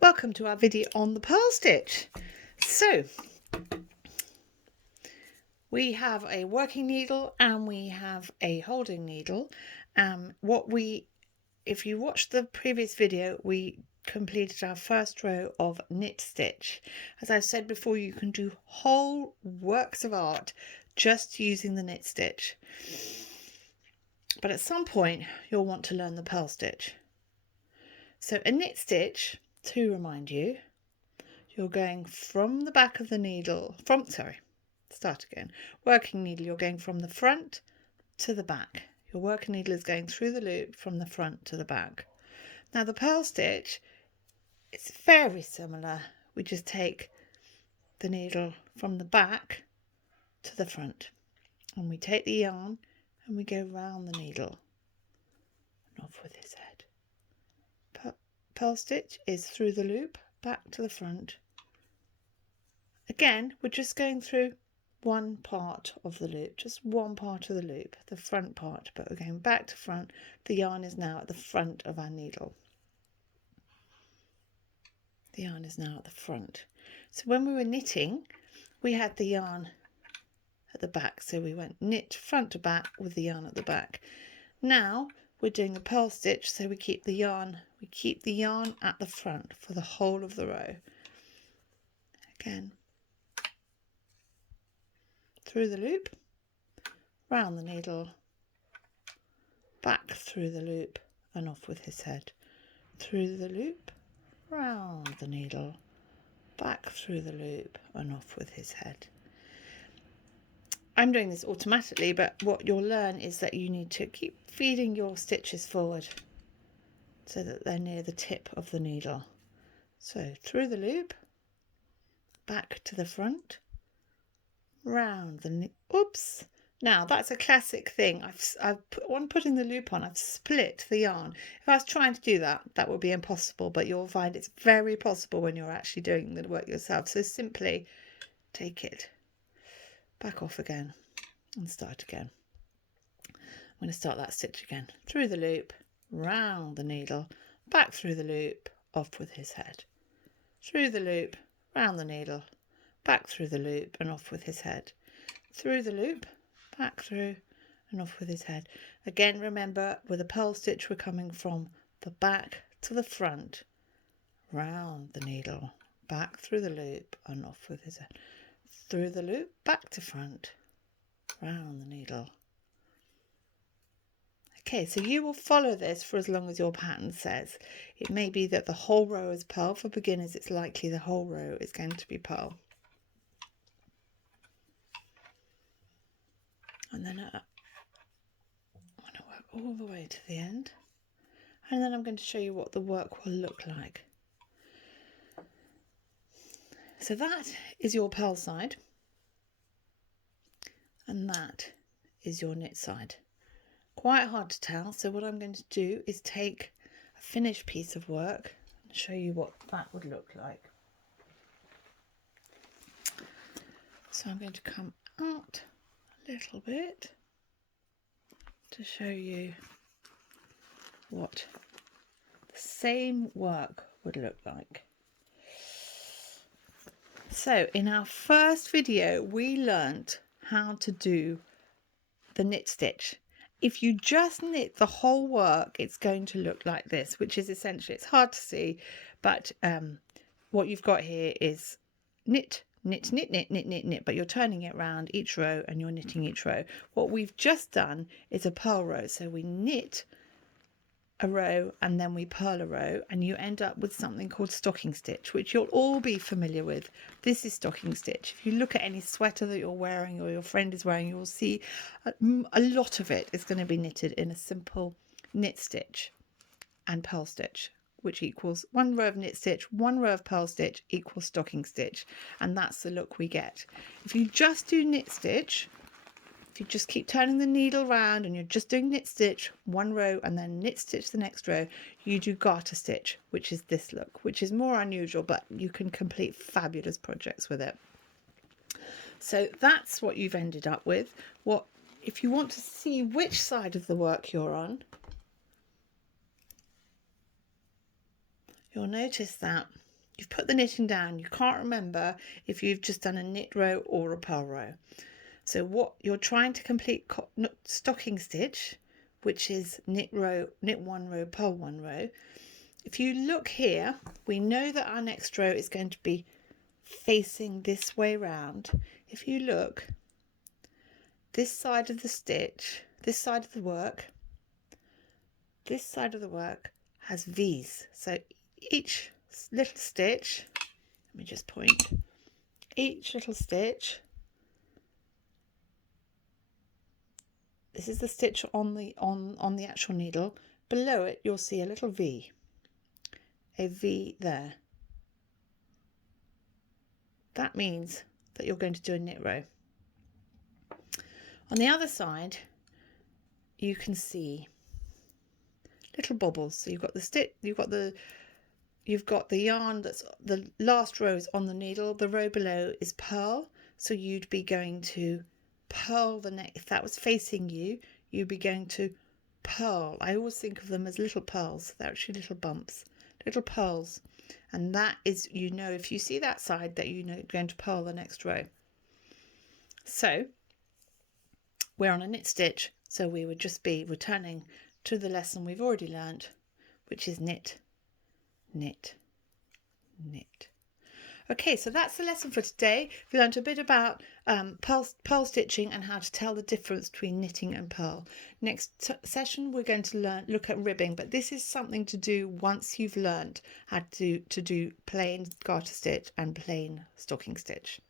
Welcome to our video on the Purl Stitch. So we have a working needle and we have a holding needle. If you watched the previous video, we completed our first row of knit stitch. As I've said before, you can do whole works of art just using the knit stitch. But at some point you'll want to learn the Purl Stitch. So a knit stitch, to remind you, you're going from the back of the needle, working needle, you're going from the front to the back. Your working needle is going through the loop from the front to the back. Now the Purl Stitch, it's very similar. We just take the needle from the back to the front and we take the yarn and we go round the needle and off with his head. Purl Stitch is through the loop, back to the front. Again, we're just going through one part of the loop, just one part of the loop, the front part, but we're going back to front. The yarn is now at the front of our needle. The yarn is now at the front. So when we were knitting, we had the yarn at the back, so we went knit front to back with the yarn at the back. Now we're doing a Purl Stitch, so we keep the yarn at the front for the whole of the row. Again, through the loop, round the needle, back through the loop and off with his head. Through the loop, round the needle, back through the loop and off with his head. I'm doing this automatically, but what you'll learn is that you need to keep feeding your stitches forward so that they're near the tip of the needle. So through the loop, back to the front, round the oops. Now that's a classic thing. When putting the loop on, I've split the yarn. If I was trying to do that, that would be impossible, but you'll find it's very possible when you're actually doing the work yourself. So simply take it, back off again and start again. I'm going to start that stitch again. Through the loop, round the needle, back through the loop, off with his head. Through the loop, round the needle, back through the loop and off with his head. Through the loop, back through and off with his head. Again, remember, with a Purl Stitch, we're coming from the back to the front, round the needle, back through the loop and off with his head. Through the loop, back to front, round the needle. Okay, so you will follow this for as long as your pattern says. It may be that the whole row is purl. For beginners, it's likely the whole row is going to be purl. And then I'm going to work all the way to the end. And then I'm going to show you what the work will look like. So that is your purl side. And that is your knit side. Quite hard to tell, so what I'm going to do is take a finished piece of work and show you what that would look like. So I'm going to come out a little bit to show you what the same work would look like. So in our first video we learnt how to do the knit stitch. If you just knit the whole work, it's going to look like this, which is essentially, it's hard to see, but what you've got here is knit, knit, knit, knit, knit, knit, knit, but you're turning it round each row and you're knitting each row. What we've just done is a purl row. So we knit a row and then we purl a row, and you end up with something called stocking stitch, which you'll all be familiar with. This is stocking stitch. If you look at any sweater that you're wearing or your friend is wearing, you will see a lot of it is going to be knitted in a simple knit stitch and purl stitch, which equals one row of knit stitch, one row of purl stitch equals stocking stitch, and that's the look we get. If you just do knit stitch, if you just keep turning the needle round and you're just doing knit stitch one row and then knit stitch the next row, you do garter stitch, which is this look, which is more unusual, but you can complete fabulous projects with it. So that's what you've ended up with. If you want to see which side of the work you're on, you'll notice that You've put the knitting down. You can't remember if you've just done a knit row or a purl row. So what you're trying to complete stocking stitch, which is knit one row, purl one row. If you look here, we know that our next row is going to be facing this way round. If you look, this side of the stitch, this side of the work has V's. So each little stitch, let me just point, each little stitch, this is the stitch on the actual needle. Below it, you'll see a little V, a V there. That means that you're going to do a knit row. On the other side, you can see little bobbles. So you've got the stitch, you've got the yarn that's the last row is on the needle. The row below is purl. So you'd be going to purl the neck. If that was facing you, you'd be going to purl. I always think of them as little pearls. They're actually little bumps, little pearls. And that is, you know, if you see that side, that you know you're going to purl the next row. So we're on a knit stitch, so we would just be returning to the lesson we've already learnt, which is knit, knit, knit. Okay, so that's the lesson for today. We learnt a bit about purl stitching and how to tell the difference between knitting and purl. Next session, we're going to look at ribbing, but this is something to do once you've learnt how to do plain garter stitch and plain stocking stitch.